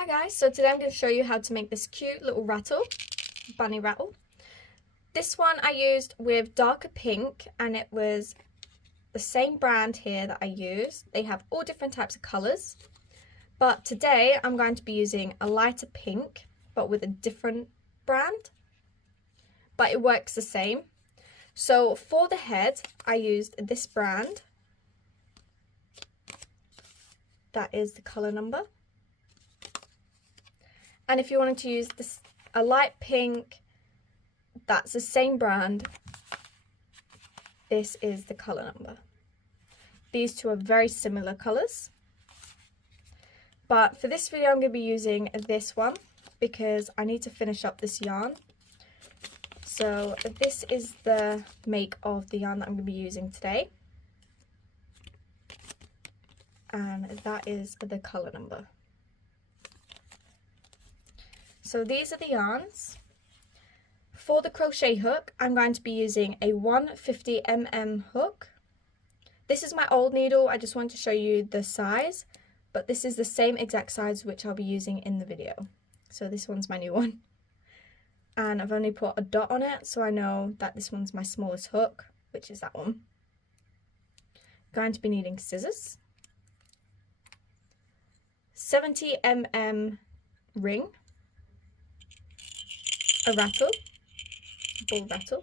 Hi guys, so today I'm going to show you how to make this cute little rattle, bunny rattle. This one I used with darker pink and it was the same brand here that I used. They have all different types of colours, but today I'm going to be using a lighter pink but with a different brand, but it works the same. So for the head I used this brand, that is the colour number. And if you wanted to use this, a light pink, that's the same brand. This is the colour number. These two are very similar colours. But for this video, I'm going to be using this one because I need to finish up this yarn. So this is the make of the yarn that I'm going to be using today. And that is the colour number. So these are the yarns. For the crochet hook, I'm going to be using a 150mm hook. This is my old needle, I just wanted to show you the size, but this is the same exact size which I'll be using in the video. So this one's my new one. And I've only put a dot on it, so I know that this one's my smallest hook, which is that one. I'm going to be needing scissors, 70mm ring, a rattle, ball rattle,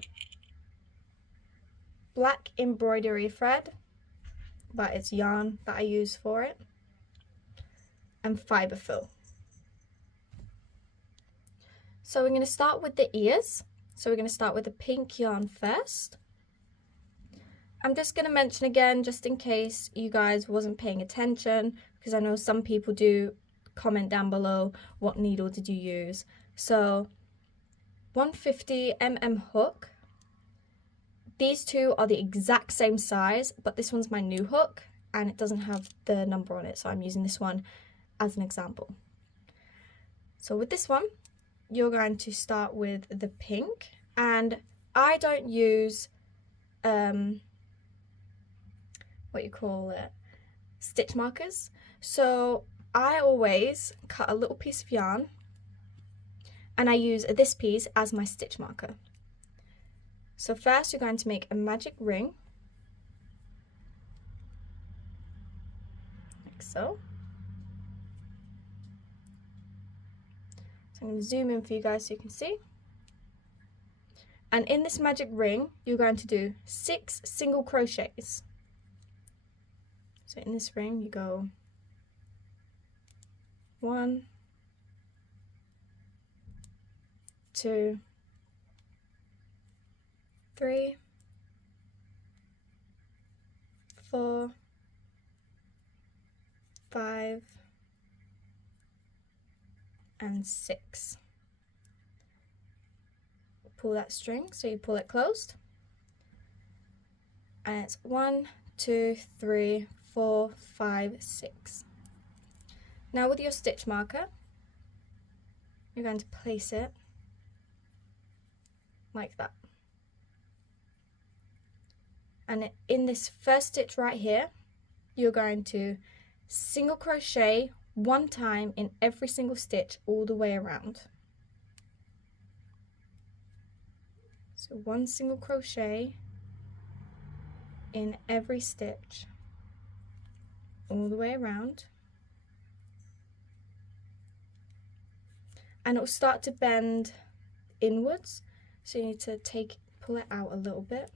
black embroidery thread, but it's yarn that I use for it, and fibre fill. So we're going to start with the ears. So we're going to start with the pink yarn first. I'm just going to mention again, just in case you guys wasn't paying attention, because I know some people do comment down below what needle did you use. So 150mm hook. These two are the exact same size, but this one's my new hook and it doesn't have the number on it, so I'm using this one as an example. So with this one, you're going to start with the pink, and I don't use stitch markers. So I always cut a little piece of yarn and I use this piece as my stitch marker. So first you're going to make a magic ring, like so. So I'm going to zoom in for you guys so you can see. And in this magic ring, you're going to do 6 single crochets. So in this ring you go 1, 2, 3, 4, 5, and 6. Pull that string so you pull it closed, and it's 1, 2, 3, 4, 5, 6. Now with your stitch marker, you're going to place it like that. And in this first stitch right here, you're going to single crochet 1 time in every single stitch all the way around. So 1 single crochet in every stitch all the way around. And it will start to bend inwards, so you need to pull it out a little bit.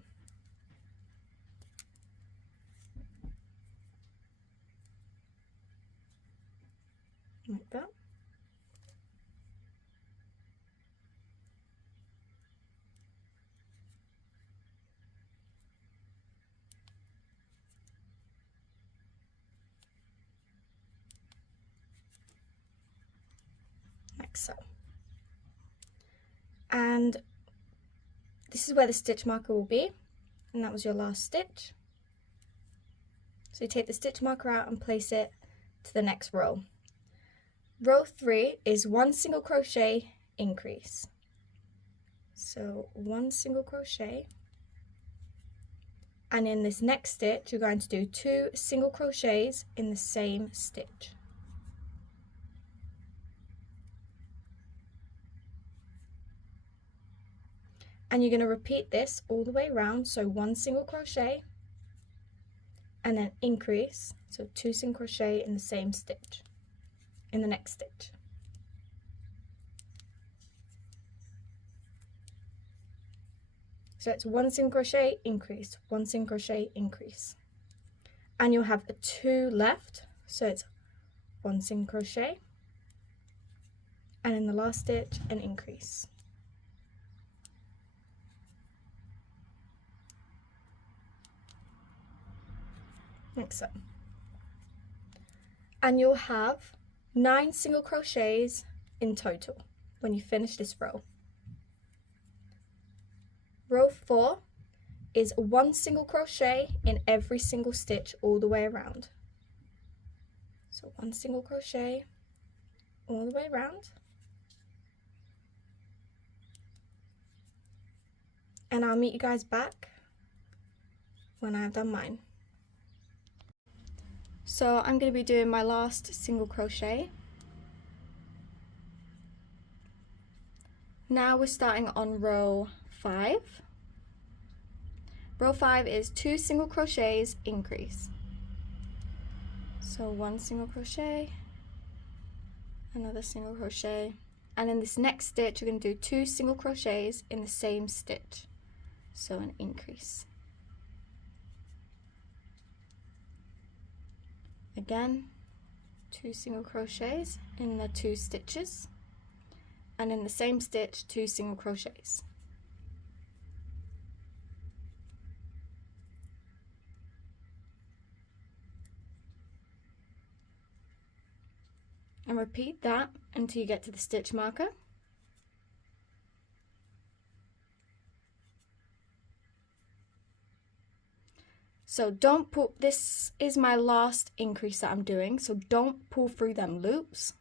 Like that. Like so. And this is where the stitch marker will be, and that was your last stitch. So you take the stitch marker out and place it to the next row. Row 3 is 1 single crochet increase. So 1 single crochet, and in this next stitch you're going to do 2 single crochets in the same stitch. And you're going to repeat this all the way around, so 1 single crochet and then increase, so 2 single crochet in the same stitch, in the next stitch. So it's 1 single crochet, increase, 1 single crochet, increase. And you'll have 2 left, so it's 1 single crochet and in the last stitch an increase. Like so. And you'll have 9 single crochets in total when you finish this row. Row 4 is 1 single crochet in every single stitch all the way around. So 1 single crochet all the way around. And I'll meet you guys back when I've done mine. So I'm going to be doing my last single crochet. Now we're starting on row 5. Row 5 is 2 single crochets, increase. So 1 single crochet, another single crochet, and in this next stitch you're going to do 2 single crochets in the same stitch, so an increase. Again, 2 single crochets in the 2 stitches, and in the same stitch 2 single crochets. And repeat that until you get to the stitch marker. So don't pull, this is my last increase that I'm doing, so don't pull through them loops.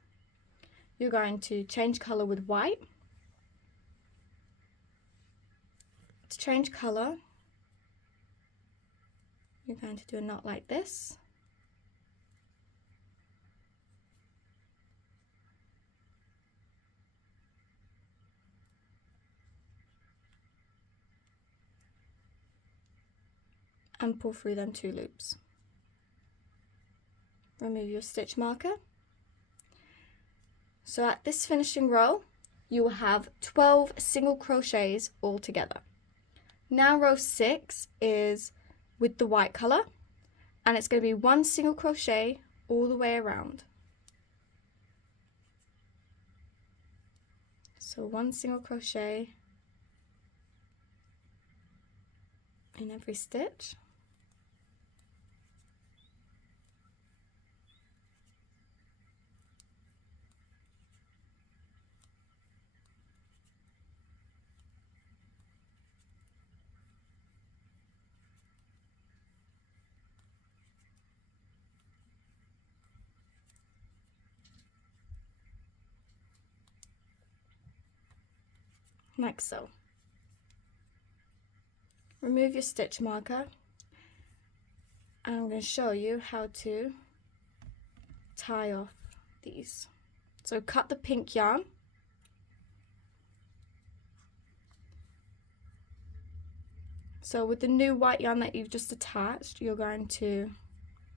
You're going to change color with white. To change color, you're going to do a knot like this. And pull through them 2 loops. Remove your stitch marker. So at this finishing row, you will have 12 single crochets all together. Now row 6 is with the white color, and it's going to be 1 single crochet all the way around. So 1 single crochet in every stitch. Like so. Remove your stitch marker, and I'm going to show you how to tie off these. So cut the pink yarn, so with the new white yarn that you've just attached, you're going to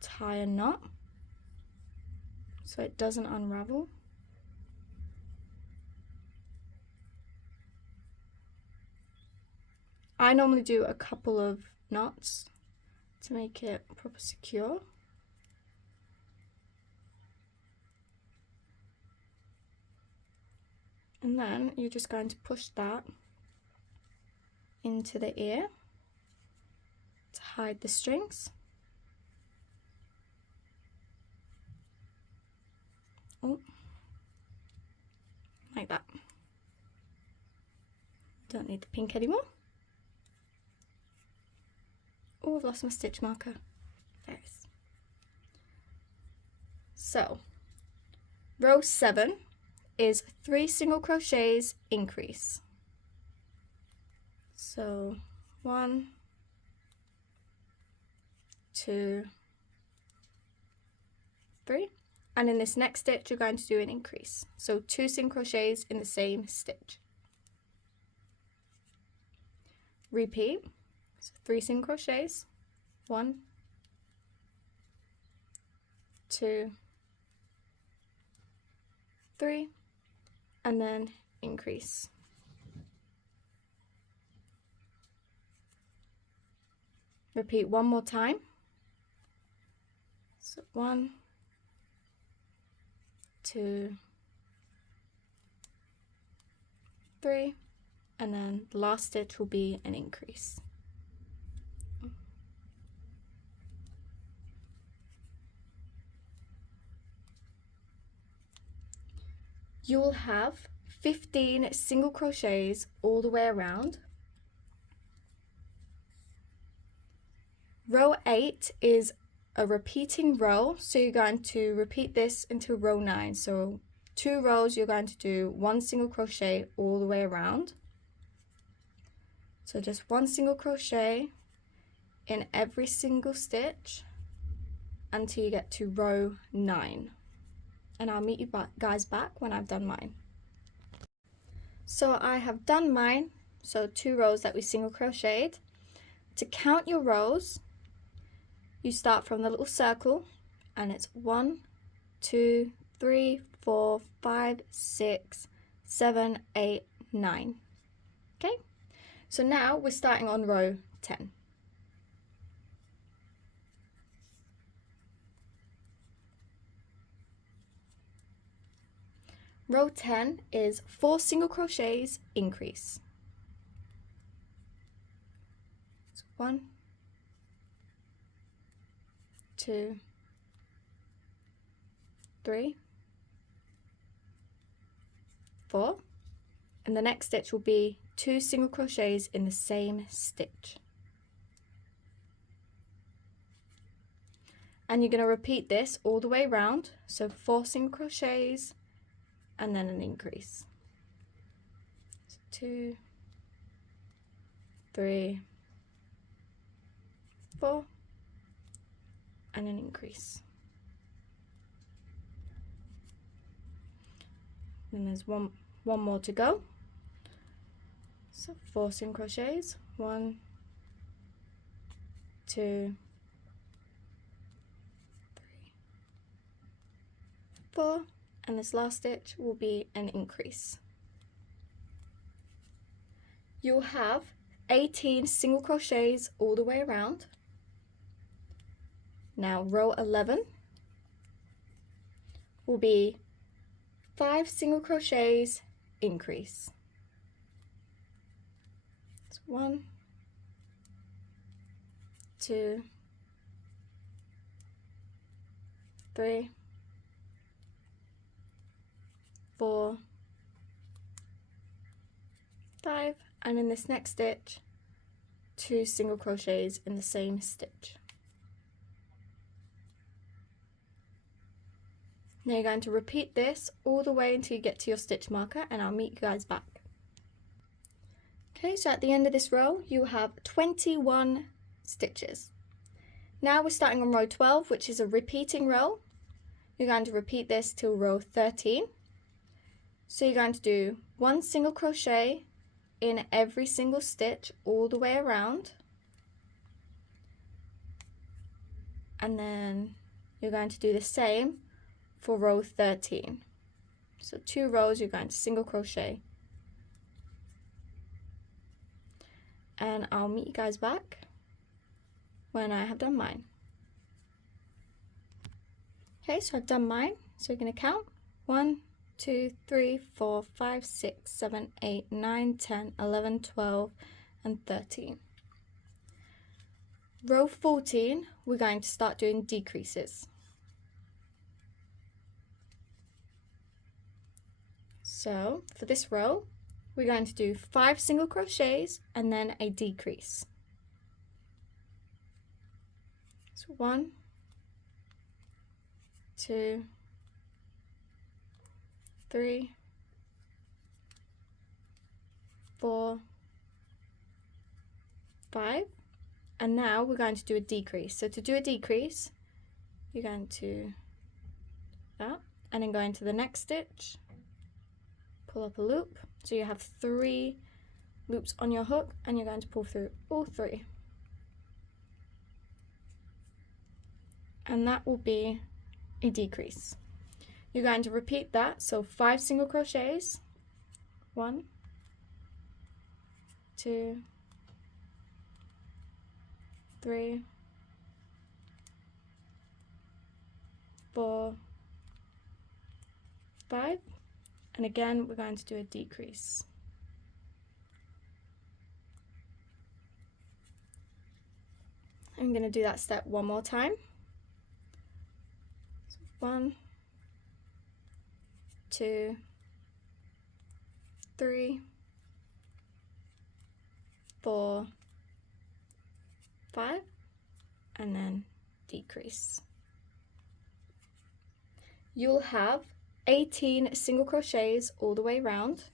tie a knot so it doesn't unravel. I normally do a couple of knots to make it proper secure. And then you're just going to push that into the ear to hide the strings. Oh, like that. Don't need the pink anymore. Oh, I've lost my stitch marker. There it is. So, row 7 is 3 single crochets, increase. So 1, 2, 3, and in this next stitch you're going to do an increase. So 2 single crochets in the same stitch. repeat, so 3 single crochets, 1, 2, 3, and then increase. Repeat one more time. So 1, 2, 3, and then the last stitch will be an increase. You will have 15 single crochets all the way around. Row 8 is a repeating row, so you're going to repeat this until row 9. So 2 rows, you're going to do 1 single crochet all the way around. So just 1 single crochet in every single stitch until you get to row 9. And I'll meet you guys back when I've done mine. So I have done mine, so 2 rows that we single crocheted. To count your rows, you start from the little circle, and it's 1, 2, 3, 4, 5, 6, 7, 8, 9. Okay, so now we're starting on row 10. Row 10 is 4 single crochets, increase. So 1, 2, 3, 4, and the next stitch will be 2 single crochets in the same stitch. And you're going to repeat this all the way around, so 4 single crochets and then an increase. So 2, 3, 4, and an increase. And there's one more to go. So 4 single crochets, 1, 2, 3, 4, and this last stitch will be an increase. You'll have 18 single crochets all the way around. Now row 11 will be 5 single crochets, increase. So 1, 2, 3, 4, 5, and in this next stitch 2 single crochets in the same stitch. Now you're going to repeat this all the way until you get to your stitch marker, and I'll meet you guys back. Okay, so at the end of this row you have 21 stitches. Now we're starting on row 12, which is a repeating row. You're going to repeat this till row 13. So you're going to do 1 single crochet in every single stitch all the way around, and then you're going to do the same for row 13. So 2 rows you're going to single crochet, and I'll meet you guys back when I have done mine. Okay, so I've done mine, so we're going to count 1, 2, 3, 4, 5, 6, 7, 8, 9, 10, 11, 12, and 13. Row 14, we're going to start doing decreases. So for this row, we're going to do 5 single crochets and then a decrease. So 1, 2, 3, 4, 5, and now we're going to do a decrease. So to do a decrease, you're going to do that, and then go into the next stitch, pull up a loop, so you have 3 loops on your hook, and you're going to pull through all 3. And that will be a decrease. You're going to repeat that, so 5 single crochets, 1, 2, 3, 4, 5, and again we're going to do a decrease. I'm going to do that step one more time. So 1, 2, 3, 4, 5, and then decrease. You'll have 18 single crochets all the way around.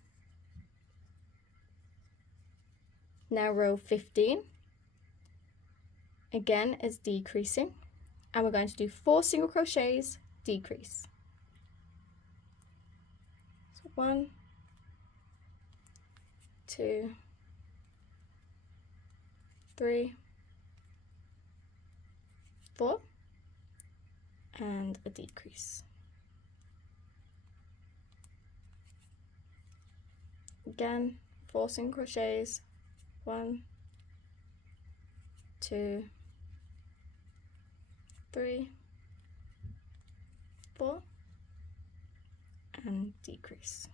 Now row 15, again is decreasing, and we're going to do 4 single crochets, decrease. So 1, 2, 3, 4, and a decrease. Again, 4 single crochets, 1, 2, 3, 4, and decrease.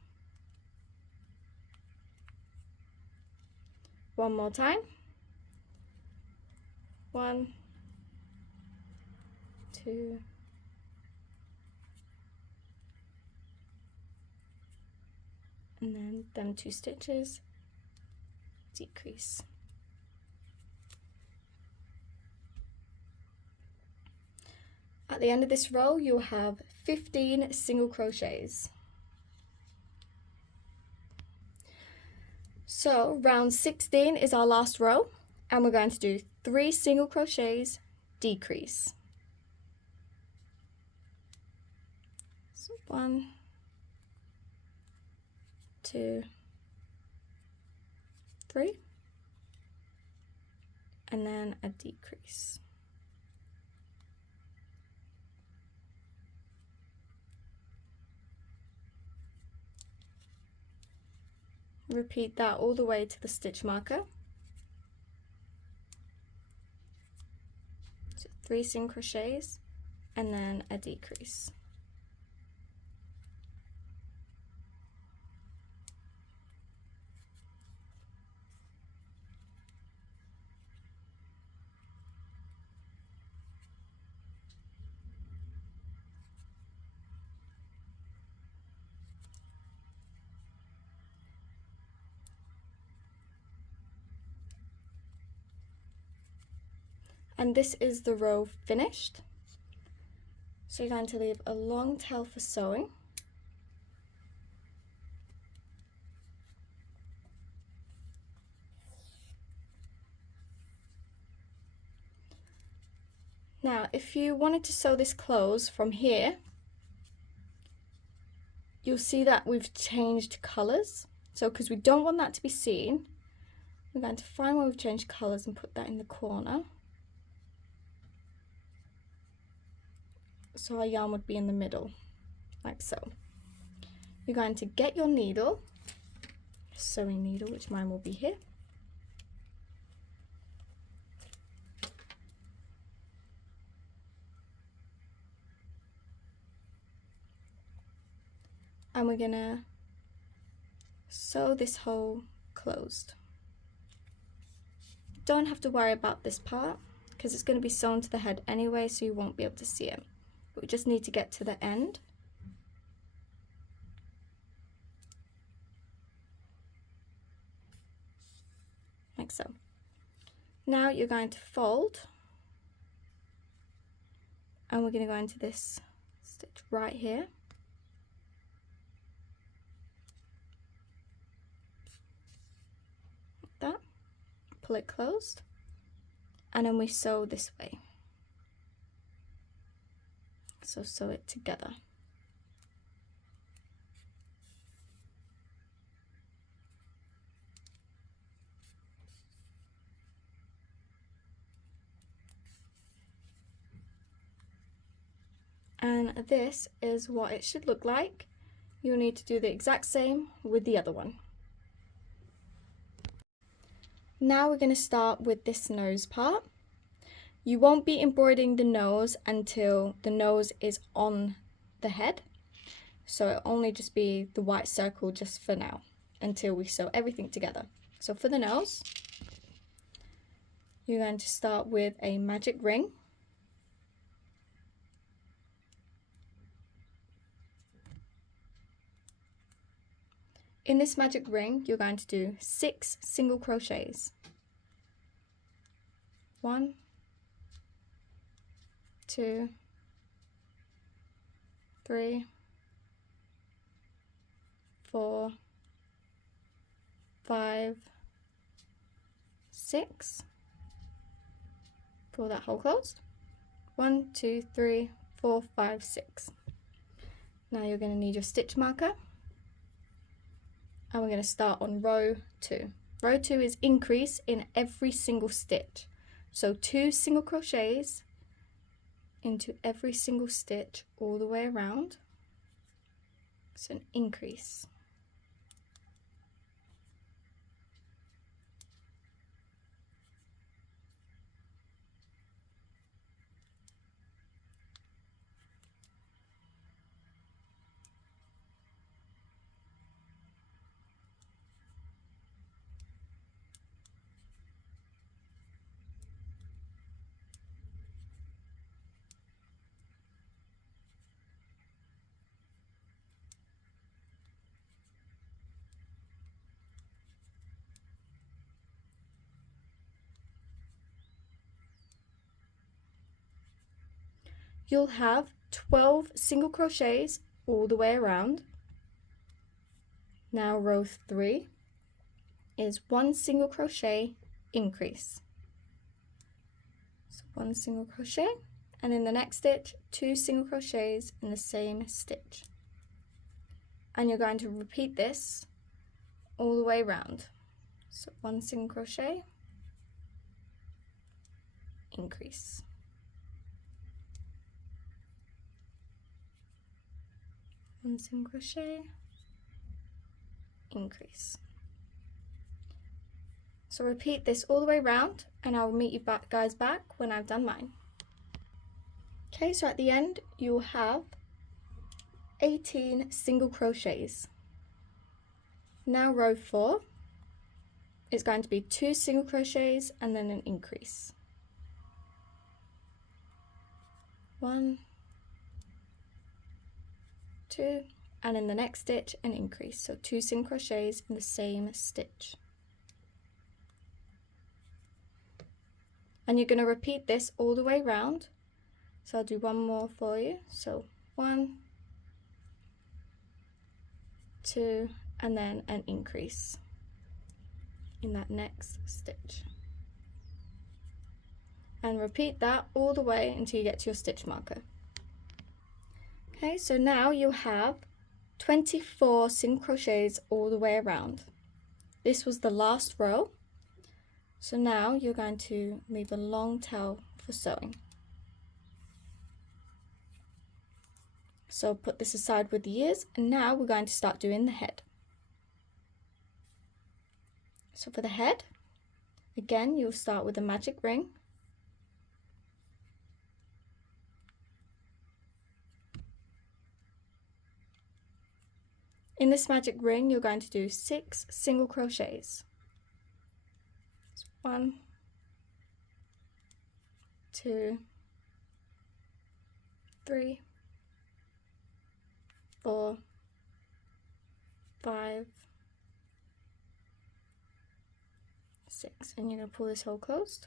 One more time. 1, 2, and then them 2 stitches, decrease. At the end of this row, you'll have 15 single crochets. So round 16 is our last row, and we're going to do 3 single crochets, decrease. So 1, 2, 3, and then a decrease. Repeat that all the way to the stitch marker. So 3 single crochets and then a decrease. And this is the row finished. So you're going to leave a long tail for sewing. Now, if you wanted to sew this close from here, you'll see that we've changed colours. So because we don't want that to be seen, we're going to find where we've changed colours and put that in the corner. So our yarn would be in the middle, like so. You're going to get your needle, sewing needle, which mine will be here. And we're gonna sew this hole closed. Don't have to worry about this part because it's going to be sewn to the head anyway, so you won't be able to see it. But we just need to get to the end. Like so. Now you're going to fold, and we're going to go into this stitch right here. Like that. Pull it closed, and then we sew this way. So sew it together. And this is what it should look like. You'll need to do the exact same with the other one. Now we're going to start with this nose part. You won't be embroidering the nose until the nose is on the head. So it'll only just be the white circle just for now, until we sew everything together. So for the nose, you're going to start with a magic ring. In this magic ring, you're going to do 6 single crochets. 1, 2, 3, 4, 5, 6. Pull that hole closed. 1, 2, 3, 4, 5, 6. Now you're going to need your stitch marker. And we're going to start on row 2. Row 2 is increase in every single stitch. So 2 single crochets into every single stitch all the way around. It's an increase. You'll have 12 single crochets all the way around. Now row 3 is 1 single crochet increase. So 1 single crochet, and in the next stitch 2 single crochets in the same stitch. And you're going to repeat this all the way around. So 1 single crochet, increase. 1 single crochet, increase. So repeat this all the way around, and I'll meet you guys back when I've done mine. Okay, so at the end you'll have 18 single crochets. Now row 4 is going to be 2 single crochets and then an increase. 1, 2, and in the next stitch an increase. So 2 single crochets in the same stitch. And you're going to repeat this all the way around. So I'll do one more for you. So 1, 2, and then an increase in that next stitch. And repeat that all the way until you get to your stitch marker. Okay, so now you'll have 24 single crochets all the way around. This was the last row. So now you're going to leave a long tail for sewing. So put this aside with the ears, and now we're going to start doing the head. So for the head, again you'll start with a magic ring. In this magic ring you're going to do 6 single crochets. 1, 2, 3, 4, 5, 6, and you're going to pull this hole closed.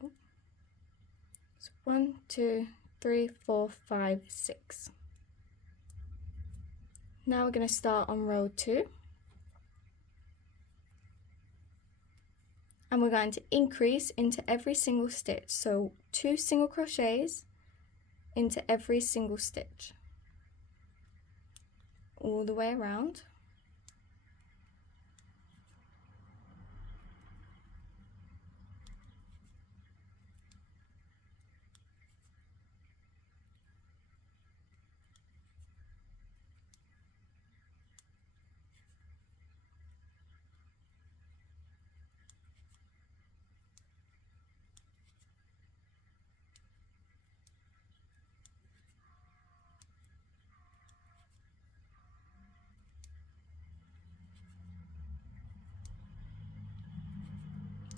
So 1, 2, 3, 4, 5, 6. Now we're going to start on row 2. And we're going to increase into every single stitch. So 2 single crochets into every single stitch. All the way around.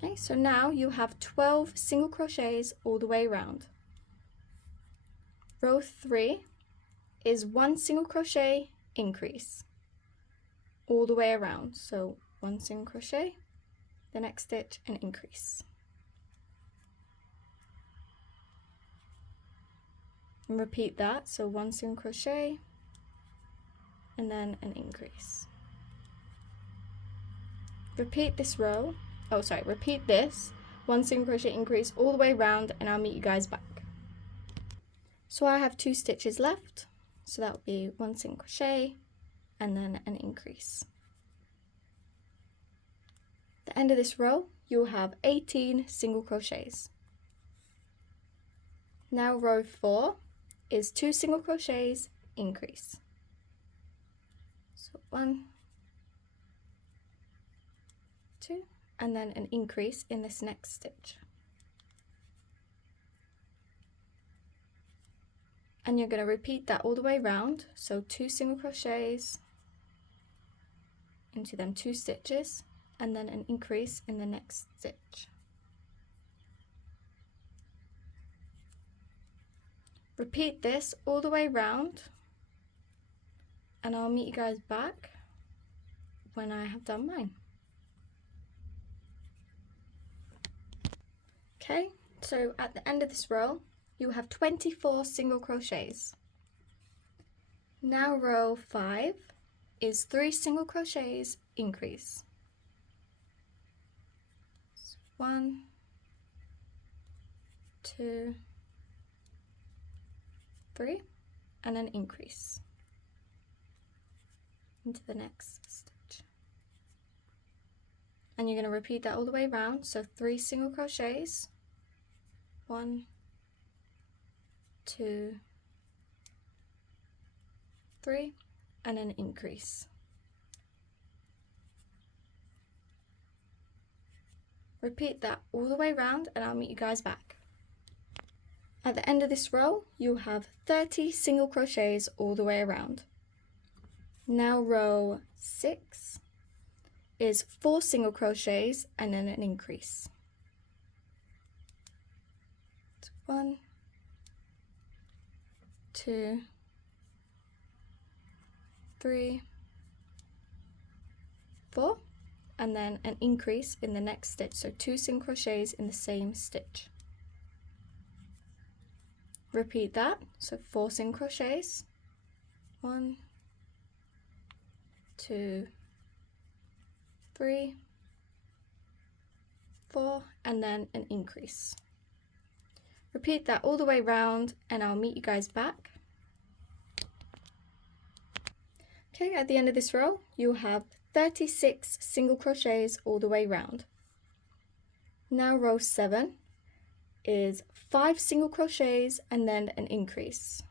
Okay, so now you have 12 single crochets all the way around. Row 3 is 1 single crochet increase all the way around. So 1 single crochet, the next stitch, and increase. And repeat that, so 1 single crochet and then an increase. Repeat this row, repeat this 1 single crochet increase all the way around, and I'll meet you guys back. So I have 2 stitches left, so that will be 1 single crochet and then an increase. At the end of this row, you'll have 18 single crochets. Now row 4 is 2 single crochets, increase. So 1, 2, and then an increase in this next stitch. And you're going to repeat that all the way around, so 2 single crochets into them 2 stitches, and then an increase in the next stitch. Repeat this all the way around, and I'll meet you guys back when I have done mine. Okay, so at the end of this row, you have 24 single crochets. Now row 5 is 3 single crochets, increase. So 1, 2, 3, and an increase into the next stitch. And you're going to repeat that all the way around, so 3 single crochets, 1, 2, 3, and an increase. Repeat that all the way around, and I'll meet you guys back. At the end of this row, you'll have 30 single crochets all the way around. Now row 6 is 4 single crochets and then an increase. So 1, 2, 3, 4, and then an increase in the next stitch, so 2 single crochets in the same stitch. Repeat that, so 4 single crochets, 1, 2, 3, 4, and then an increase. Repeat that all the way around, and I'll meet you guys back. Okay, at the end of this row, you'll have 36 single crochets all the way round. Now row 7 is 5 single crochets and then an increase.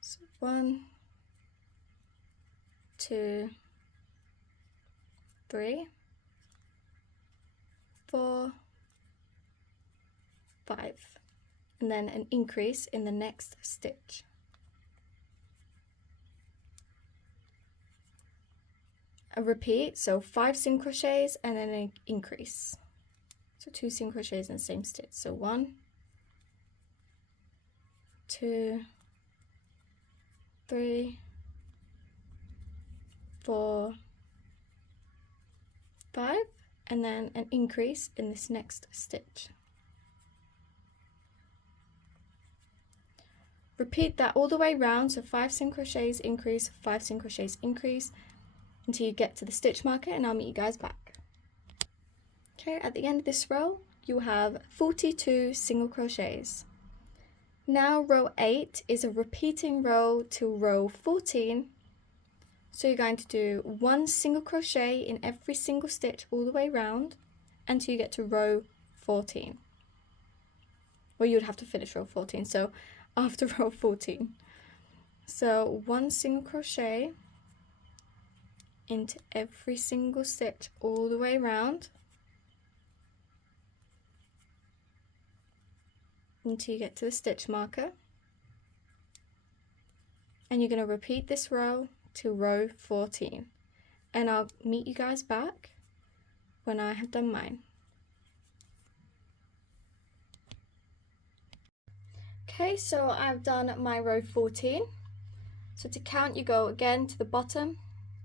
So 1, 2, 3, 4, 5, and then an increase in the next stitch. A repeat, so 5 single crochets and then an increase. So 2 single crochets in the same stitch. So 1, 2, 3, 4, 5, and then an increase in this next stitch. Repeat that all the way round, so 5 single crochets, increase, 5 single crochets, increase, until you get to the stitch marker, and I'll meet you guys back. Okay, at the end of this row, you have 42 single crochets. Now row 8 is a repeating row till row 14. So you're going to do 1 single crochet in every single stitch all the way round until you get to row 14. Well, you'd have to finish row 14, so after row 14. So 1 single crochet into every single stitch all the way around until you get to the stitch marker, and you're going to repeat this row to row 14, and I'll meet you guys back when I have done mine. Okay, so I've done my row 14. So to count, you go again to the bottom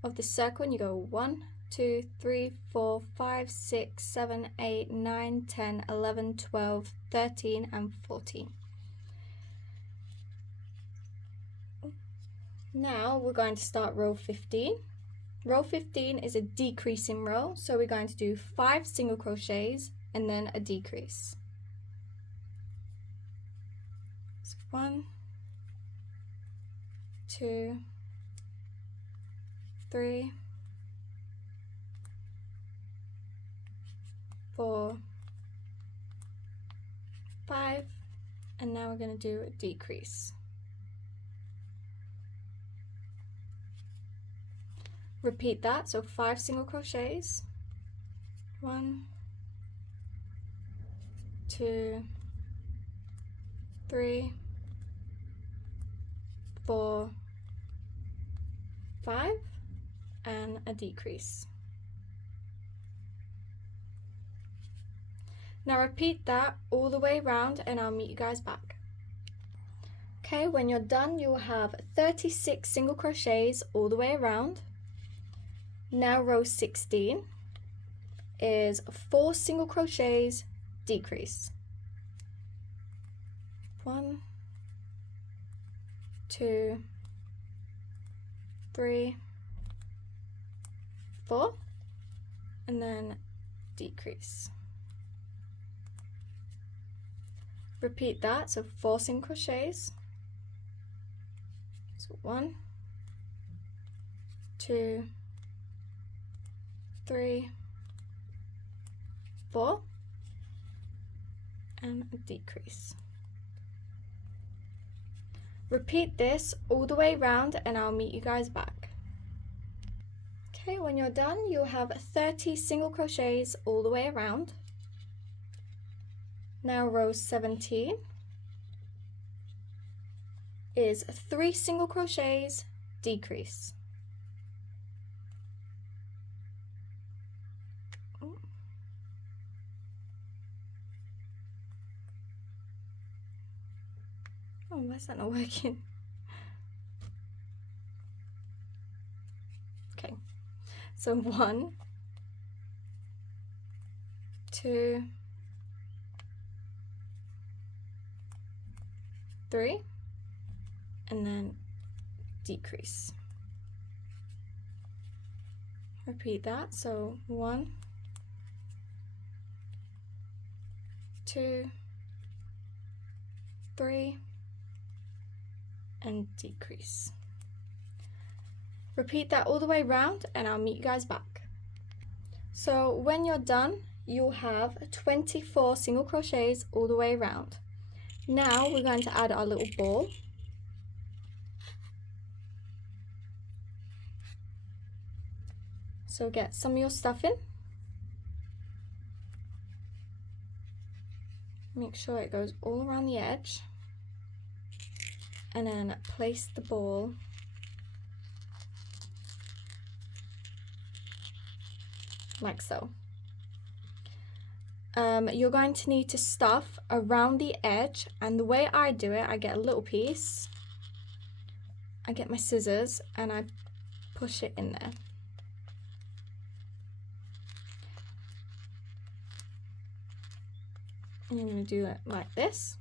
of the circle and you go 1, 2, 3, 4, 5, 6, 7, 8, 9, 10, 11, 12, 13 and 14. Now we're going to start row 15. Row 15 is a decreasing row, so we're going to do 5 single crochets and then a decrease. So 1, 2, 3, 4, 5, and now we're going to do a decrease. Repeat that, so 5 single crochets, 1, 2, 3, 4, 5, and a decrease. Now repeat that all the way around and I'll meet you guys back. Okay, when you're done, you'll have 36 single crochets all the way around. Now row 16 is 4 single crochets, decrease. 1, 2, 3, 4, and then decrease. Repeat that, so 4 single crochets. So 1, 2, 3, 4, and a decrease. Repeat this all the way around and I'll meet you guys back. Okay, when you're done, you'll have 30 single crochets all the way around. Now row 17 is 3 single crochets, decrease. Oh, why is that not working? Okay, so 1, 2, 3, and then decrease. Repeat that, so 1, 2, 3, and decrease. Repeat that all the way around and I'll meet you guys back. So when you're done, you'll have 24 single crochets all the way around. Now we're going to add our little ball. So get some of your stuffing. Make sure it goes all around the edge. And then place the ball like so. You're going to need to stuff around the edge, and the way I do it, I get a little piece, I get my scissors and I push it in there. And you're going to do it like this.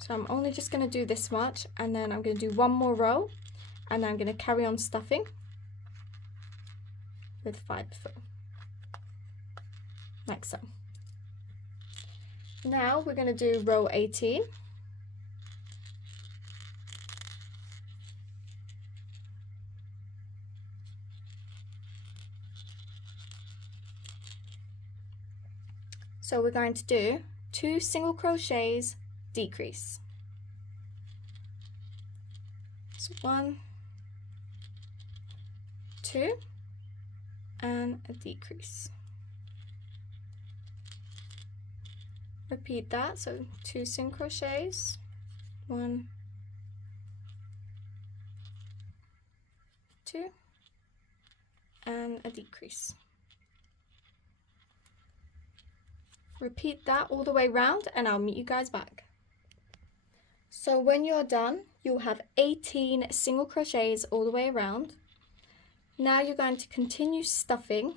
So I'm only just going to do this much, and then I'm going to do one more row, and then I'm going to carry on stuffing with 5 through, like so. Now we're going to do row 18. So we're going to do 2 single crochets, decrease. So 1, 2, and a decrease. Repeat that, so 2 single crochets, 1, 2, and a decrease. Repeat that all the way round and I'll meet you guys back. So when you're done, you'll have 18 single crochets all the way around. Now you're going to continue stuffing.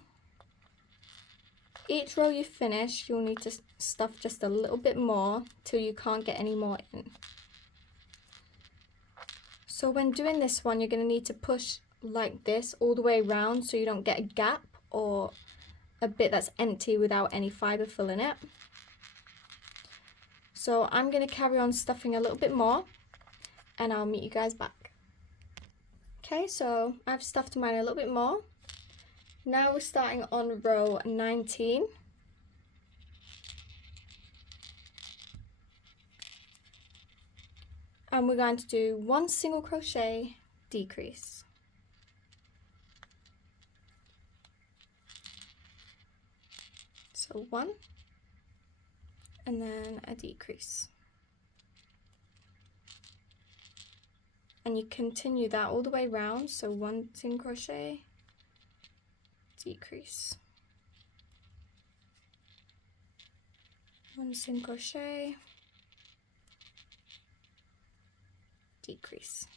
Each row you finish, you'll need to stuff just a little bit more till you can't get any more in. So when doing this one, you're going to need to push like this all the way around so you don't get a gap or a bit that's empty without any fibre filling it. So I'm going to carry on stuffing a little bit more and I'll meet you guys back. Okay, so I've stuffed mine a little bit more. Now we're starting on row 19. And we're going to do 1 single crochet, decrease. So 1 and then a decrease. And you continue that all the way around, so 1 single crochet, decrease. 1 single crochet, decrease.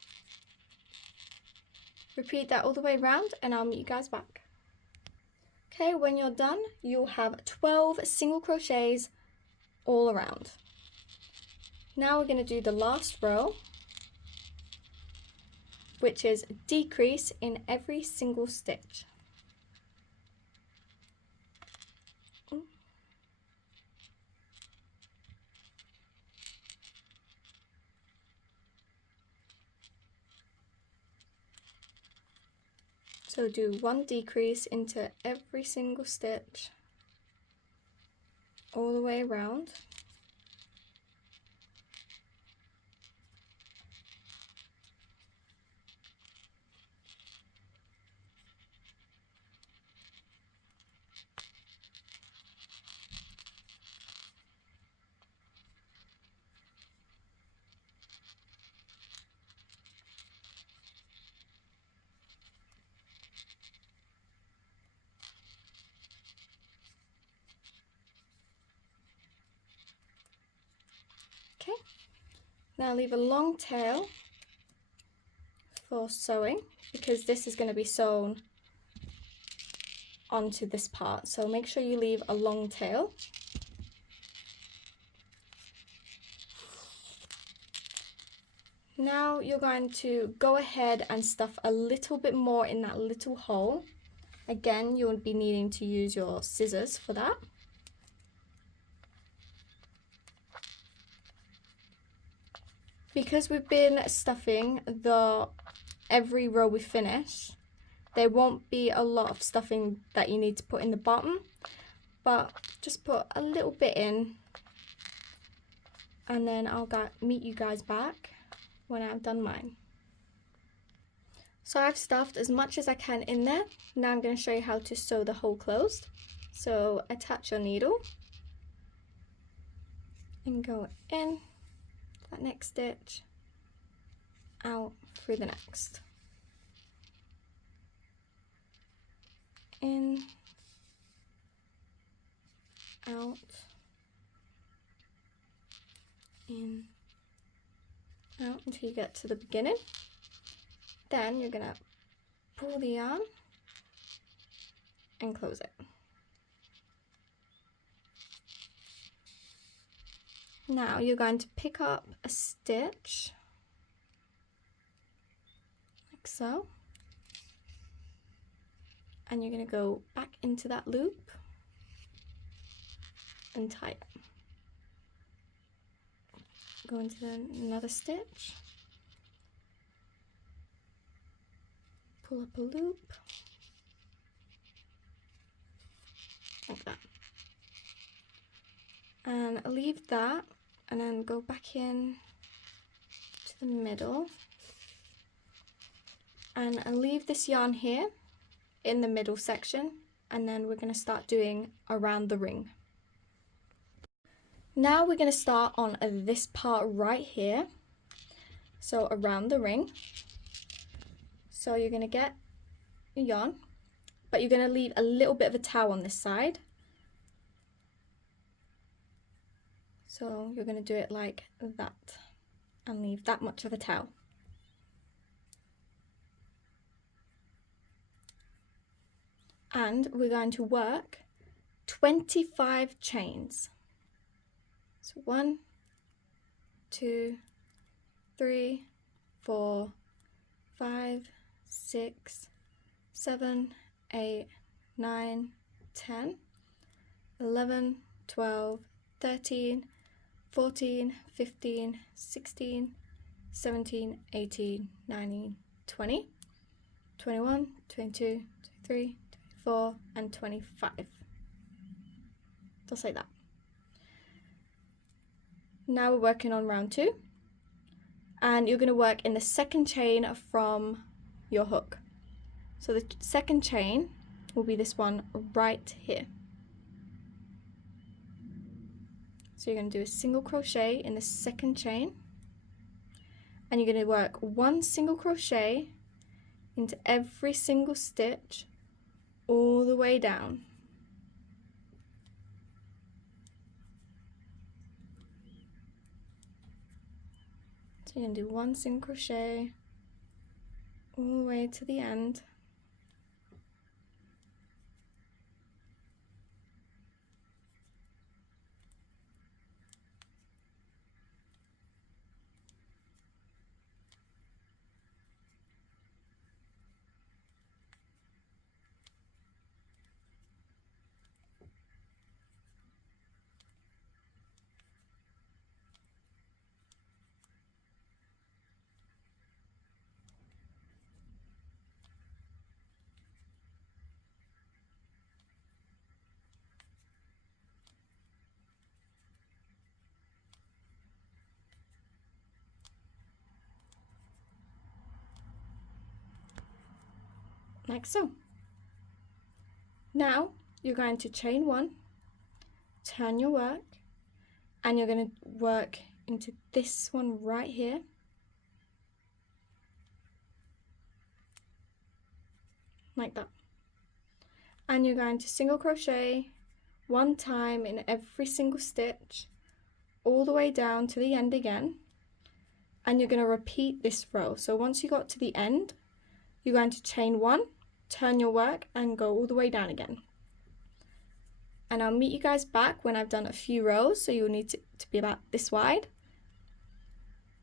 Repeat that all the way around and I'll meet you guys back. Okay, when you're done, you'll have 12 single crochets all around. Now we're going to do the last row, which is decrease in every single stitch. So do 1 decrease into every single stitch all the way around. Okay, now leave a long tail for sewing because this is going to be sewn onto this part, so make sure you leave a long tail. Now you're going to go ahead and stuff a little bit more in that little hole. Again, you'll be needing to use your scissors for that. Because we've been stuffing every row we finish, there won't be a lot of stuffing that you need to put in the bottom, but just put a little bit in and then I'll meet you guys back when I've done mine. So I've stuffed as much as I can in there. Now I'm going to show you how to sew the hole closed. So attach your needle and go in that next stitch, out through the next, in, out, in, out until you get to the beginning. Then you're gonna pull the yarn and close it. Now you're going to pick up a stitch like so, and you're going to go back into that loop and tie it. Go into another stitch, pull up a loop like that, and leave that, and then go back in to the middle and leave this yarn here in the middle section, and then we're going to start doing around the ring. Now we're going to start on this part right here, so around the ring. So you're going to get your yarn but you're going to leave a little bit of a tail on this side. So you're going to do it like that and leave that much of a tail. And we're going to work 25 chains. So 1, 2, 3, 4, 5, 6, 7, 8, 9, 10, 11, 12, 13, 14, 15, 16, 17, 18, 19, 20, 21, 22, 23, 24, and 25. Just like that. Now we're working on round 2, and you're going to work in the second chain from your hook. So the second chain will be this one right here. So you're going to do a single crochet in the second chain, and you're going to work 1 single crochet into every single stitch all the way down. So you're going to do 1 single crochet all the way to the end. Like so. Now you're going to chain 1, turn your work, and you're going to work into this one right here. Like that. And you're going to single crochet 1 time in every single stitch all the way down to the end again, and you're going to repeat this row. So once you got to the end, you're going to chain 1, turn your work, and go all the way down again. And I'll meet you guys back when I've done a few rows, so you'll need to be about this wide.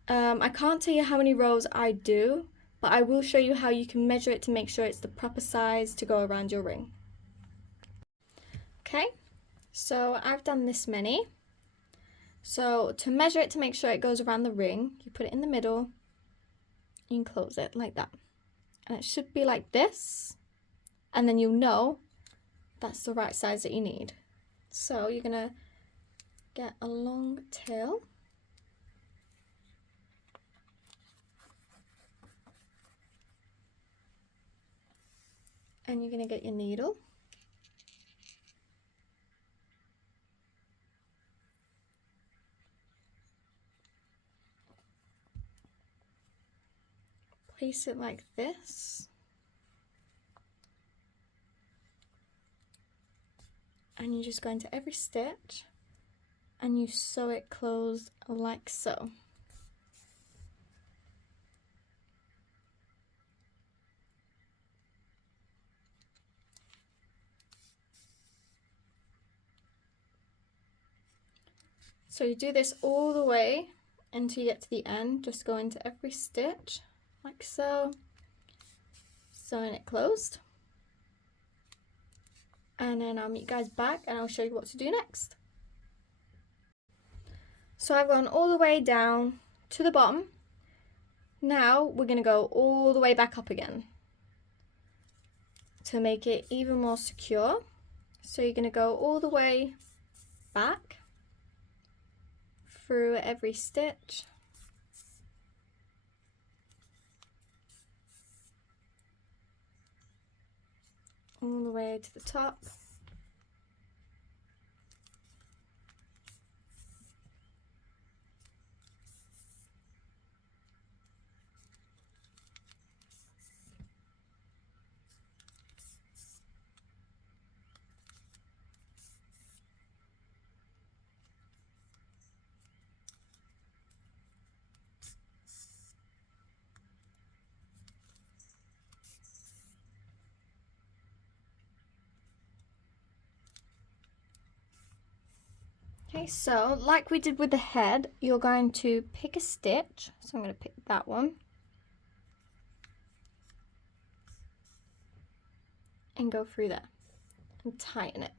I can't tell you how many rows I do, but I will show you how you can measure it to make sure it's the proper size to go around your ring. Okay, so I've done this many. So to measure it to make sure it goes around the ring, you put it in the middle and close it like that. And it should be like this, and then you'll know that's the right size that you need. So you're gonna get a long tail, and you're gonna get your needle, place it like this, and you just go into every stitch and you sew it closed like so. So you do this all the way until you get to the end. Just go into every stitch like so, sewing it closed. And then I'll meet you guys back and I'll show you what to do next. So I've gone all the way down to the bottom. Now we're going to go all the way back up again to make it even more secure. So you're going to go all the way back through every stitch. All the way to the top. Okay, so like we did with the head, you're going to pick a stitch. So I'm going to pick that one. And go through there and tighten it.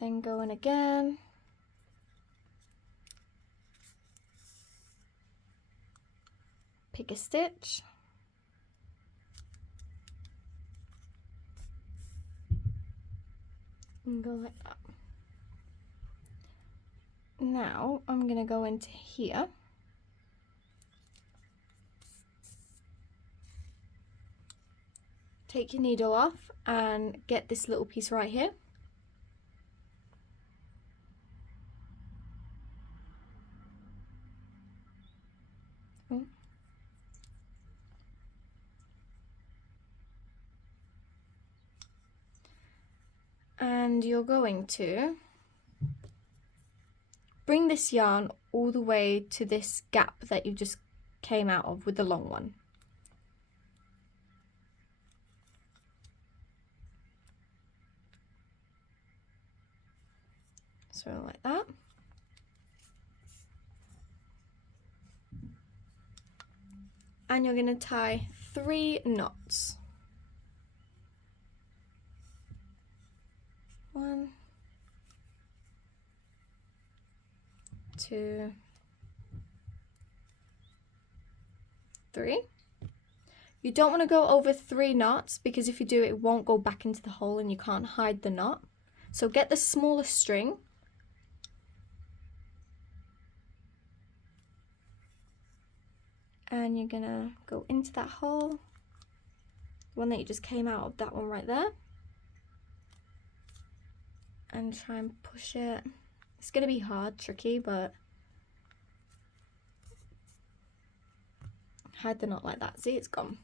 Then go in again. Pick a stitch. And go like that. Now I'm going to go into here. Take your needle off and get this little piece right here. And you're going to bring this yarn all the way to this gap that you just came out of with the long one. So like that. And you're going to tie 3 knots. 1, 2, 3. You don't want to go over 3 knots because if you do, it won't go back into the hole and you can't hide the knot. So get the smallest string. And you're gonna go into that hole, the one that you just came out of, that one right there. And try and push it. It's gonna be hard, tricky, but hide the knot like that. See, it's gone.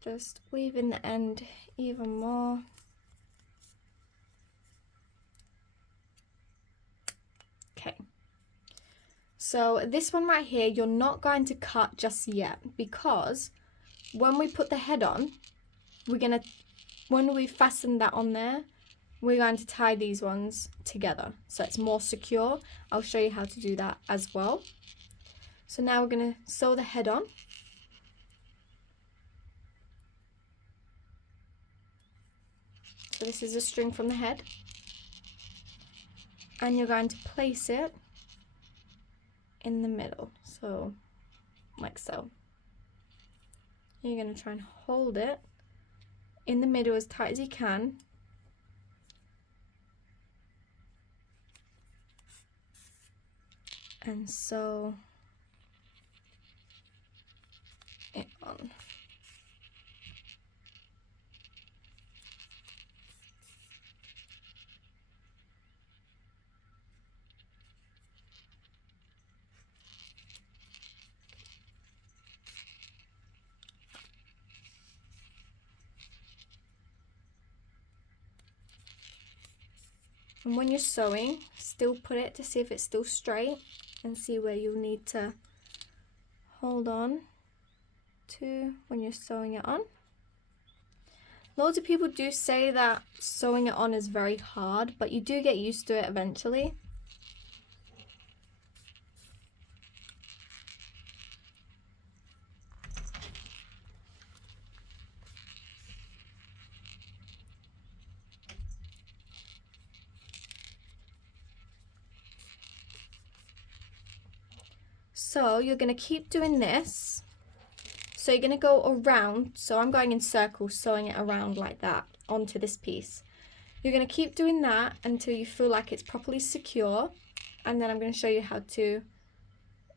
Just weave in the end even more. Okay. So this one right here, you're not going to cut just yet because when we put the head on, when we fasten that on there, we're going to tie these ones together so it's more secure. I'll show you how to do that as well. So now we're going to sew the head on. So this is a string from the head. And you're going to place it in the middle, so like so. You're going to try and hold it in the middle as tight as you can. And sew it on. And when you're sewing, still put it to see if it's still straight and see where you'll need to hold on to when you're sewing it on. Loads of people do say that sewing it on is very hard, but you do get used to it eventually. So you're going to keep doing this. So you're going to go around, so I'm going in circles, sewing it around like that onto this piece. You're going to keep doing that until you feel like it's properly secure, and then I'm going to show you how to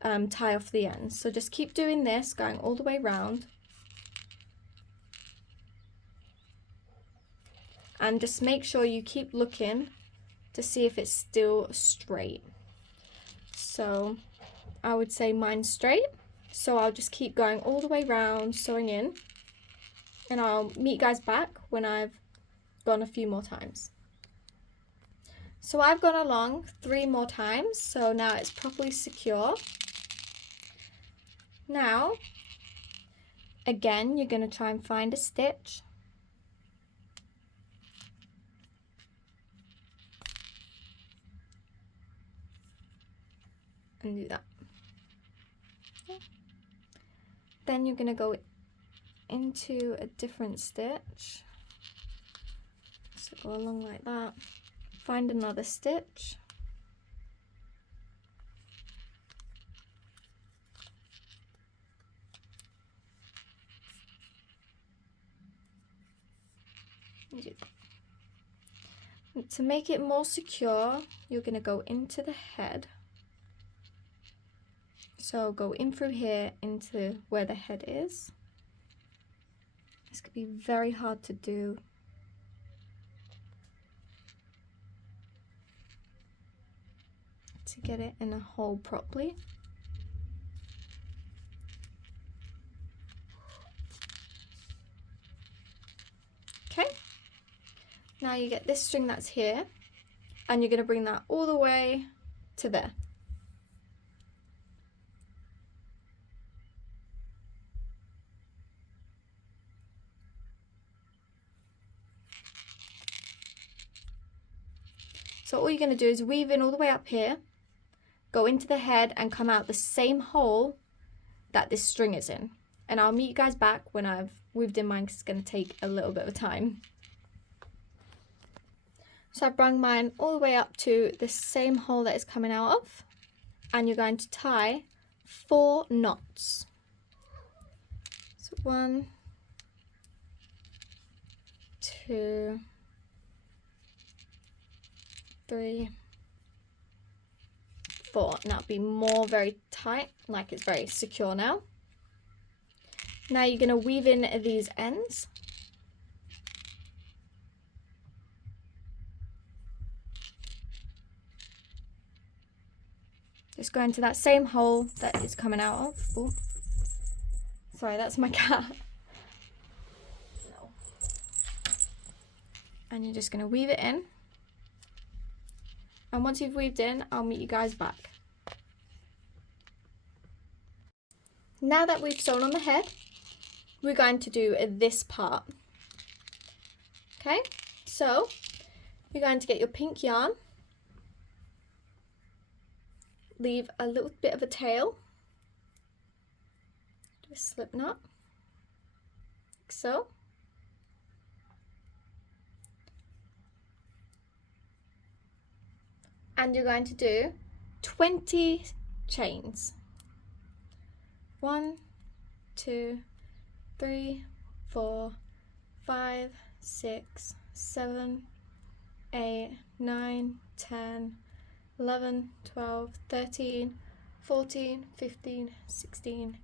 tie off the ends. So just keep doing this, going all the way around. And just make sure you keep looking to see if it's still straight. So I would say mine's straight. So I'll just keep going all the way around, sewing in, and I'll meet you guys back when I've gone a few more times. So I've gone along 3 more times, so now it's properly secure. Now, again, you're going to try and find a stitch. and do that. Then you're going to go into a different stitch. So go along like that. Find another stitch. To make it more secure, you're going to go into the head. So go in through here into where the head is. This could be very hard to do. To get it in a hole properly. Okay. Now you get this string that's here, and you're going to bring that all the way to there. So all you're going to do is weave in all the way up here, go into the head and come out the same hole that this string is in. And I'll meet you guys back when I've weaved in mine, because it's going to take a little bit of time. So I've brought mine all the way up to the same hole that it's coming out of, and you're going to tie 4 knots. So 1, 2, 3, 4. Now it'll be more very tight, like it's very secure now. Now you're going to weave in these ends. Just go into that same hole that it's coming out of. Ooh. Sorry, that's my cat. No. And you're just going to weave it in. And once you've weaved in, I'll meet you guys back. Now that we've sewn on the head, we're going to do this part. Okay, so you're going to get your pink yarn, leave a little bit of a tail, do a slip knot, like so. And you're going to do 20 chains. 1, 2, 3, 4, 5, 6, 7, 8, 9, 10, 11, 12, 13, 14, 15, 16,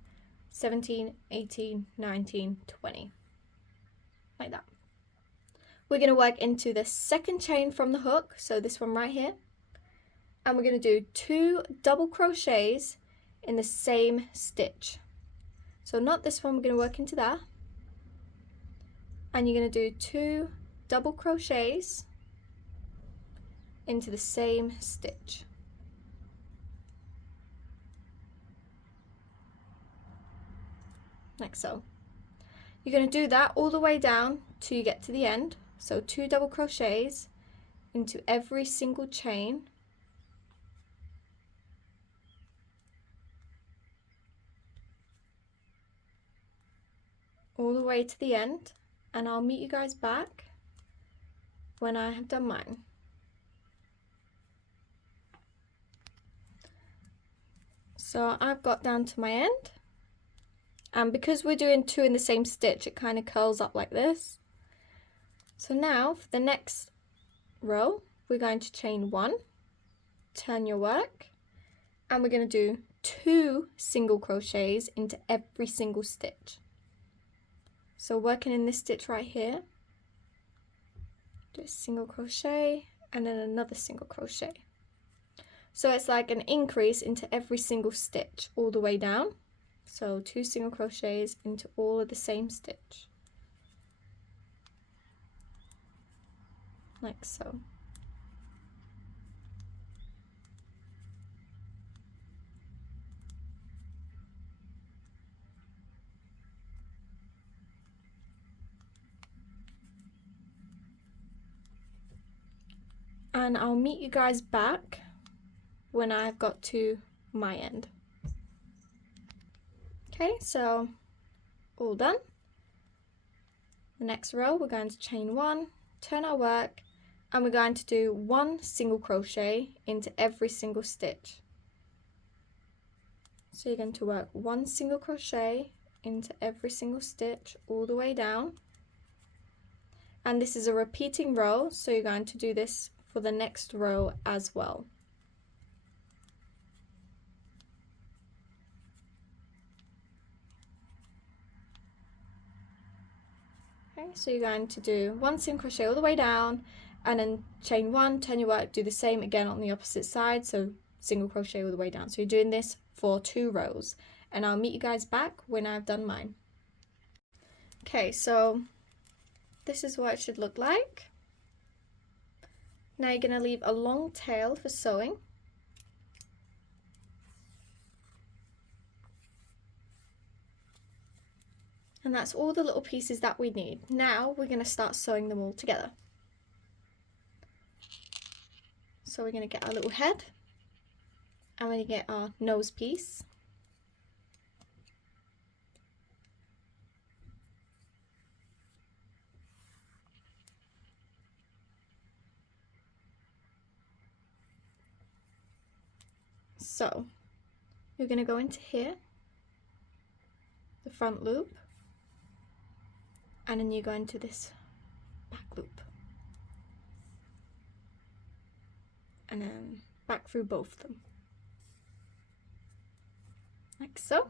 17, 18, 19, 20. Like that. We're going to work into the second chain from the hook, so this one right here. And we're going to do 2 double crochets in the same stitch. So not this one, we're going to work into that. And you're going to do 2 double crochets into the same stitch. Like so. You're going to do that all the way down till you get to the end. So 2 double crochets into every single chain. All the way to the end, and I'll meet you guys back when I have done mine. So I've got down to my end, and because we're doing 2 in the same stitch, it kind of curls up like this. So now for the next row, we're going to chain 1, turn your work, and we're going to do 2 single crochets into every single stitch. So working in this stitch right here, do a single crochet and then another single crochet. So it's like an increase into every single stitch all the way down. So 2 single crochets into all of the same stitch. Like so. And I'll meet you guys back when I've got to my end. Okay, so all done. The next row we're going to chain 1, turn our work, and we're going to do 1 single crochet into every single stitch. So you're going to work 1 single crochet into every single stitch all the way down. And this is a repeating row, so you're going to do this for the next row as well. Okay, so you're going to do 1 single crochet all the way down, and then chain 1, turn your work, do the same again on the opposite side, so single crochet all the way down. So you're doing this for 2 rows, and I'll meet you guys back when I've done mine. Okay, so this is what it should look like. Now you're going to leave a long tail for sewing. And that's all the little pieces that we need. Now we're going to start sewing them all together. So we're going to get our little head, and we're going to get our nose piece. So you're going to go into here, the front loop, and then you go into this back loop, and then back through both of them, like so.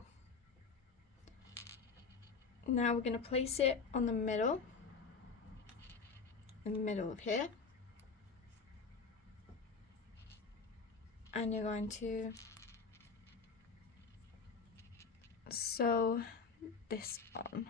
Now we're going to place it on the middle, in the middle of here, and you're going to sew this on.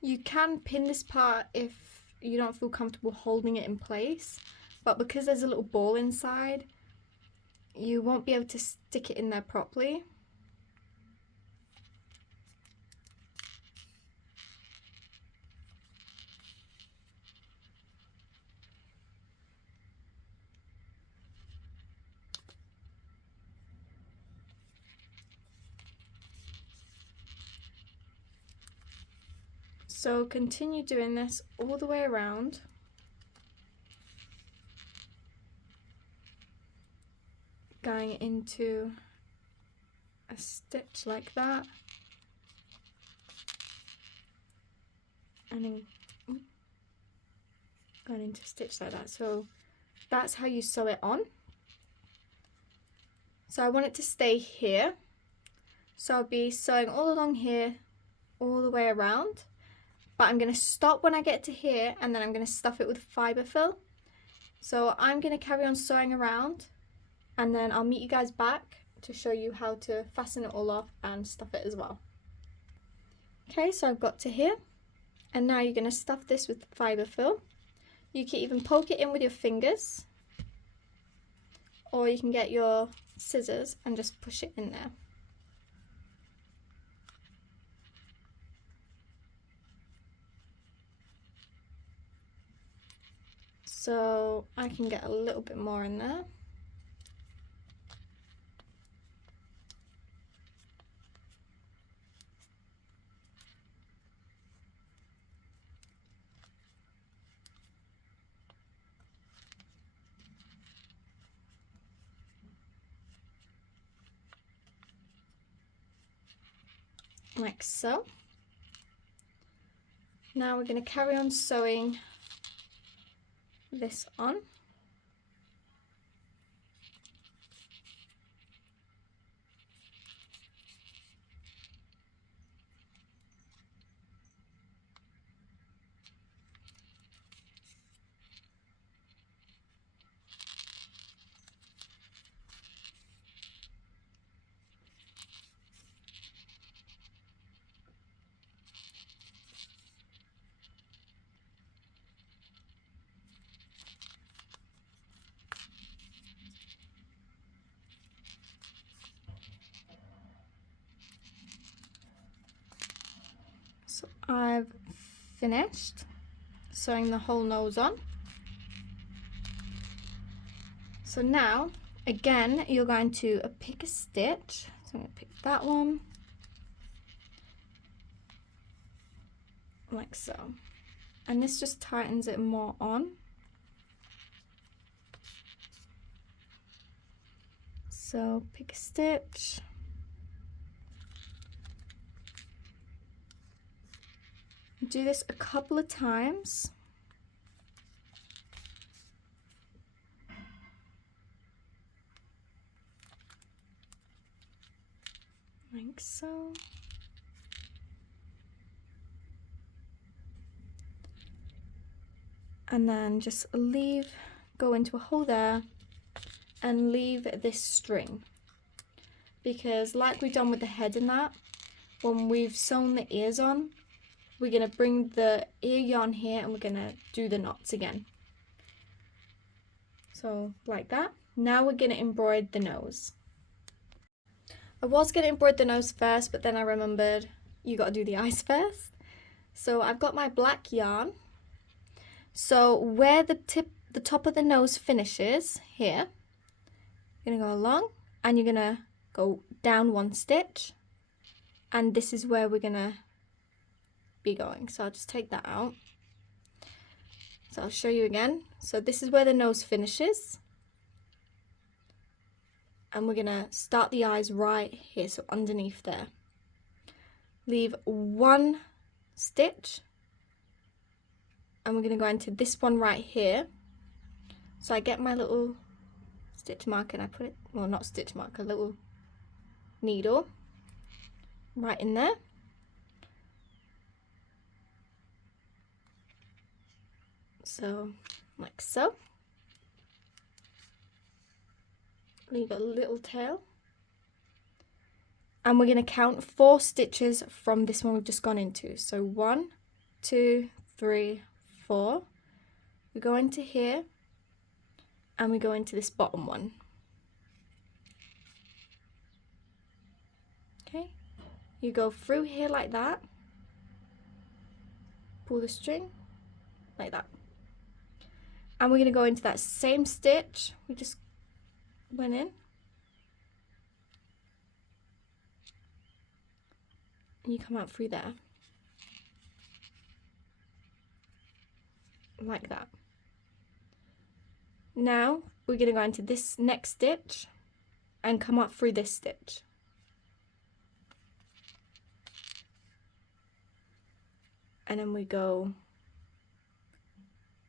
You can pin this part if you don't feel comfortable holding it in place, but because there's a little ball inside, you won't be able to stick it in there properly. So continue doing this all the way around. Going into a stitch like that. And then going into a stitch like that. So that's how you sew it on. So I want it to stay here. So I'll be sewing all along here, all the way around. But I'm going to stop when I get to here, and then I'm going to stuff it with fibre fill. So I'm going to carry on sewing around, and then I'll meet you guys back to show you how to fasten it all off and stuff it as well. Okay, so I've got to here, and now you're going to stuff this with fibre fill. You can even poke it in with your fingers, or you can get your scissors and just push it in there. So I can get a little bit more in there. Like so. Now we're going to carry on sewing this on. I've finished sewing the whole nose on. So now, again, you're going to pick a stitch. So I'm going to pick that one, like so. And this just tightens it more on. So pick a stitch. Do this a couple of times. Like so. And then just go into a hole there and leave this string. Because like we've done with the head and that, when we've sewn the ears on, we're going to bring the ear yarn here and we're going to do the knots again. So like that. Now we're going to embroider the nose. I was going to embroider the nose first, but then I remembered you got to do the eyes first. So I've got my black yarn. So where the top of the nose finishes here, you're going to go along and you're going to go down one stitch, and this is where we're going to be going. So I'll just take that out. So I'll show you again. So this is where the nose finishes, and we're going to start the eyes right here, so underneath there. Leave one stitch, and we're going to go into this one right here. So I get my little stitch marker and I put it, well, not stitch marker, little needle right in there. So like so. Leave a little tail. And we're going to count 4 stitches from this one we've just gone into. So 1, 2, 3, 4. We go into here and we go into this bottom one. Okay, you go through here like that, pull the string like that, and we're going to go into that same stitch we just went in, and you come out through there like that. Now we're going to go into this next stitch and come up through this stitch. And then we go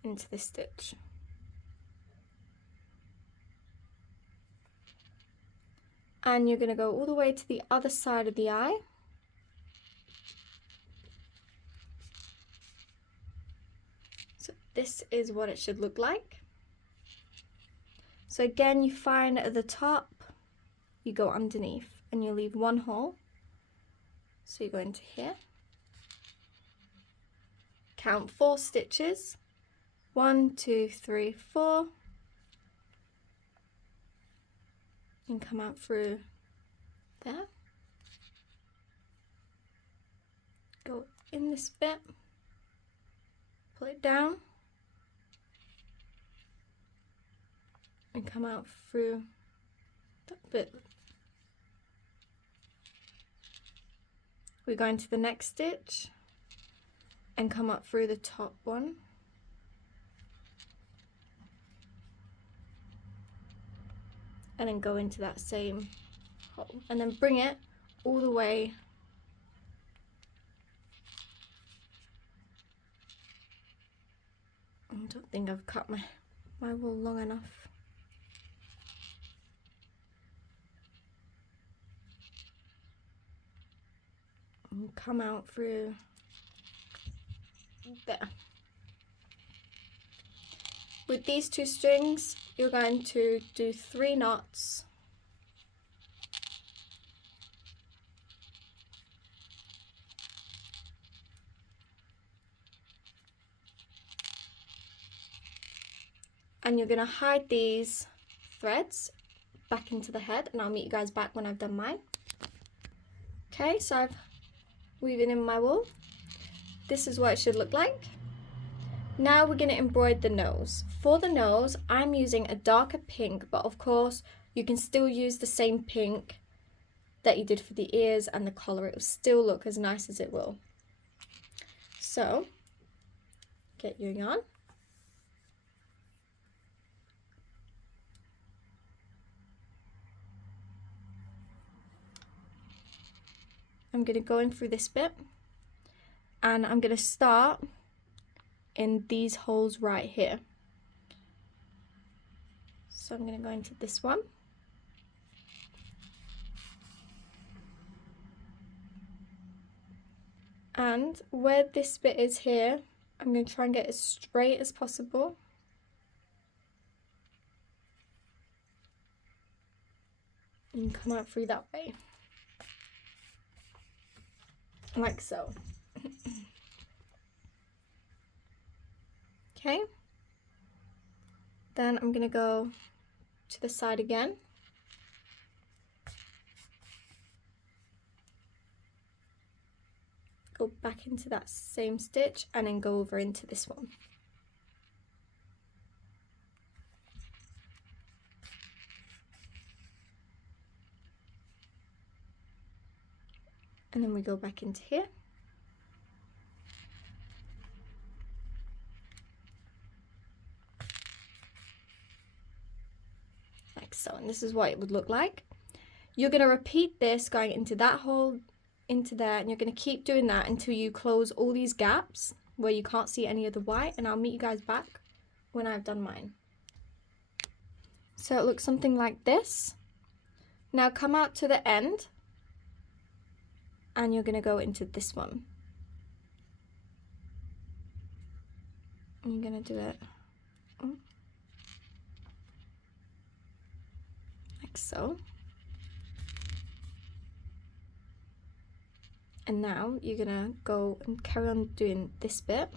into this stitch. And you're going to go all the way to the other side of the eye. So this is what it should look like. So again, you find at the top, you go underneath and you leave one hole. So you go into here. Count 4 stitches. 1, 2, 3, 4. And come out through there. Go in this bit. Pull it down. And come out through that bit. We go into the next stitch and come up through the top one. And then go into that same hole. And then bring it all the way I don't think I've cut my wool long enough. And come out through there. With these 2 strings, you're going to do 3 knots. And you're going to hide these threads back into the head, and I'll meet you guys back when I've done mine. Okay, so I've weaving in my wool. this is what it should look like. Now we're going to embroider the nose. For the nose, I'm using a darker pink, but of course you can still use the same pink that you did for the ears and the collar. It will still look as nice as it will. So, get your yarn. I'm going to go in through this bit, and I'm going to start in these holes right here. So I'm going to go into this one. And where this bit is here, I'm going to try and get as straight as possible. And come out through that way. Like so. Okay. Then I'm going to go to the side again. Go back into that same stitch and then go over into this one. And then we go back into here. Like so, and this is what it would look like. You're going to repeat this going into that hole, into there, and you're going to keep doing that until you close all these gaps where you can't see any of the white, and I'll meet you guys back when I've done mine. So it looks something like this. Now come out to the end, and you're going to go into this one. And you're going to do it like so. And now you're going to go and carry on doing this bit,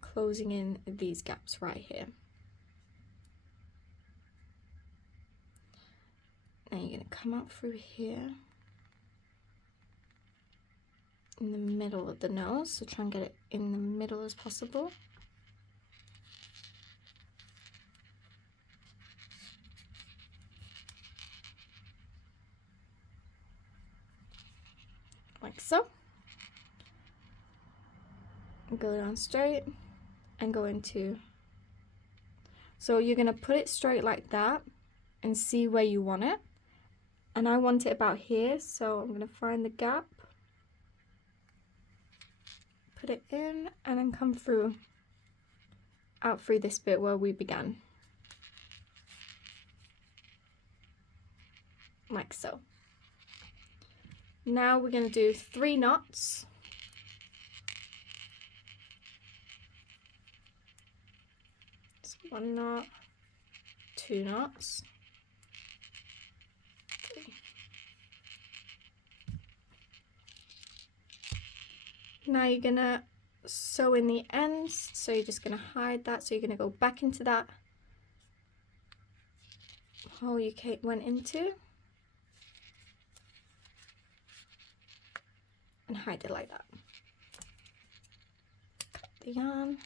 closing in these gaps right here. Now you're going to come out through here in the middle of the nose, so try and get it in the middle as possible. Like so. Go down straight and go into, so you're going to put it straight like that and see where you want it, and I want it about here, so I'm going to find the gap, put it in, and then come through out through this bit where we began, like so. Now we're going to do 3 knots. So 1 knot, 2 knots, 3. Now you're going to sew in the ends, so you're just going to hide that, so you're going to go back into that hole you went into and hide it like that. Cut the yarn.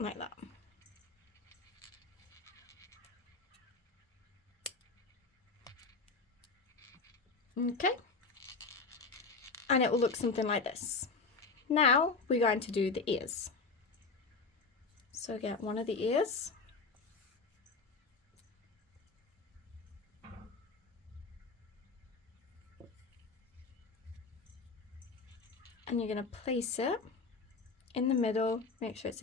Like that. Okay, and it will look something like this. Now we're going to do the ears. So get one of the ears, and you're going to place it in the middle. Make sure it's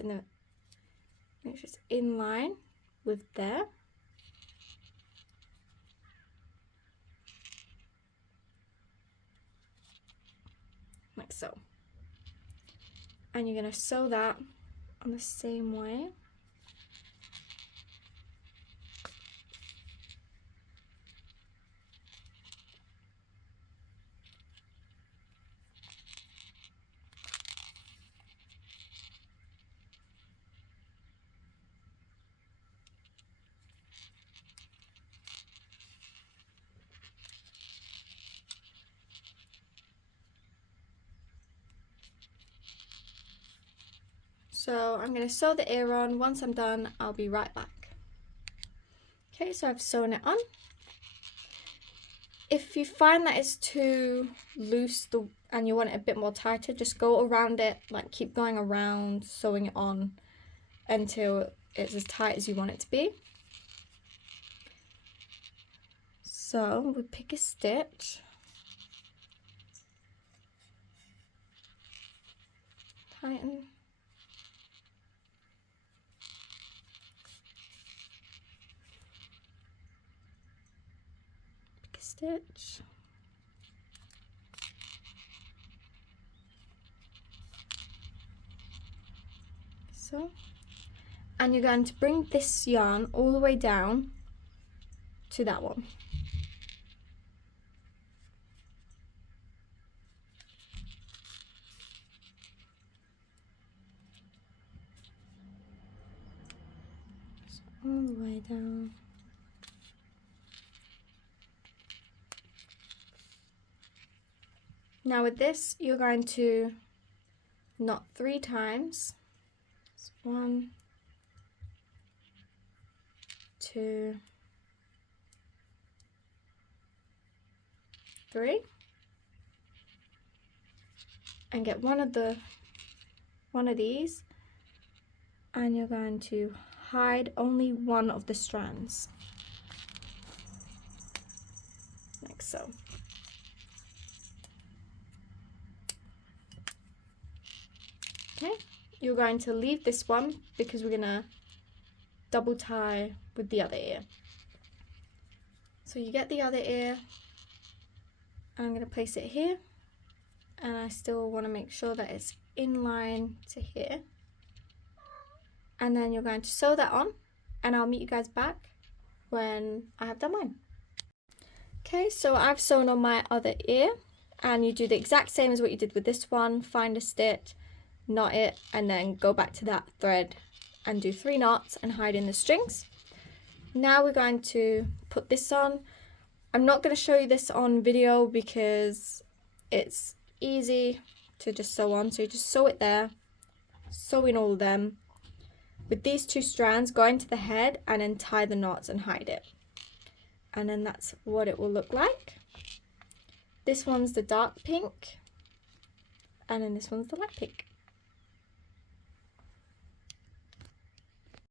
in line with there. Like so. and you're going to sew that on the same way. So I'm going to sew the ear on. Once I'm done, I'll be right back. Okay, so I've sewn it on. If you find that it's too loose and you want it a bit more tighter, just go around it, like keep going around, sewing it on until it's as tight as you want it to be. So we pick a stitch. Tighten. Stitch. So, and you're going to bring this yarn all the way down to that one. So all the way down. Now with this, you're going to knot 3 times. So 1, 2, 3, and get one of these, and you're going to hide only one of the strands, like so. Okay, you're going to leave this one because we're going to double tie with the other ear. So you get the other ear, and I'm going to place it here, and I still want to make sure that it's in line to here. And then you're going to sew that on, and I'll meet you guys back when I have done mine. Okay, so I've sewn on my other ear, and you do the exact same as what you did with this one. Find a stitch, knot it, and then go back to that thread and do 3 knots and hide in the strings. Now we're going to put this on. I'm not going to show you this on video because it's easy to just sew on, so you just sew it there, sew in all of them with these 2 strands, go into the head and then tie the knots and hide it. And then that's what it will look like. This one's the dark pink, and then this one's the light pink.